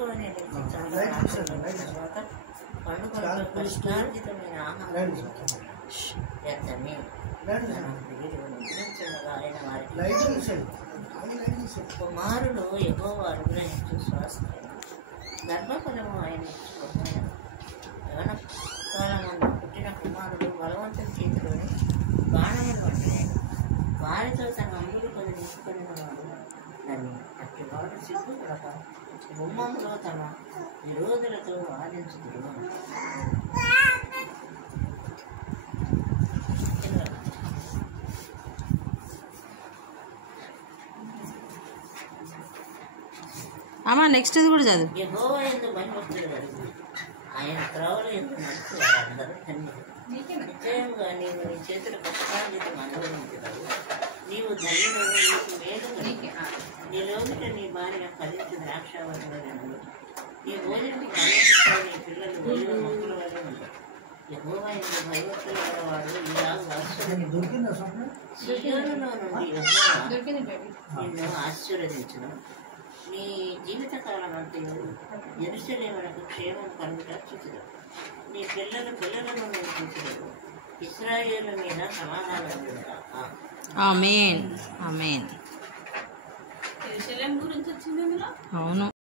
నేర్చుకొని చాలా తర్వాత పండుగలతో కష్టార్జితమైన ఆహారం వ్యర్థమే. ఆయన వారికి కుమారులు యెహోవా అనుగ్రహించు స్వాస్థ్యం, గర్భఫలము ఆయన ఇచ్చుకోపోయిన యవన కాలమందు పుట్టిన కుమారుడు బలవంతుని చేతిలోని బాణములు అంటే వారితో తన అమ్ములు కొన్ని నింపుకుని వాడు నన్ను అట్టివాడు సిగ్గుపడక గుమ్మంలో తమ విరోధులతో వాదించుదురు. అమ్మా నెక్స్ట్ ఇది కూడా చదువు. యెహోవా యందు భయభక్తులు కలిగి ఆయన త్రోవలు యందు నడుచువారు అందరూ ధన్యులు. నిశ్చయంగా నీవు నీ చేతుల కష్టార్జితం అనుభవించగలవు. నీవు ధన్యుడు, నీకు మేలు కలిగి నీ లోపల నీ భార్య ఫలించు ద్రాక్షావరణలు. నీ భోజనం ఆలోచిస్తూ నీ పిల్లలు ఒళ్ళు మొక్కల వల్ల ఉంటారు. యెహోవా యందు భయభక్తులు గలవాడు ఇలాగ సియోనులో నుండి యెహోవా నిన్ను ఆశీర్వదించును. నీ జీవితకాలం అంతా యెరూషలేమునకు క్షేమం కలుగుట చూచుదు. నీ పిల్లలను నేను చూచుదు. ఇశ్రాయేలు మీద సమాధానం ఉందా. ఆమేన్ ఆమేన్. యెరూషలేము గురించి వచ్చింది. అవును.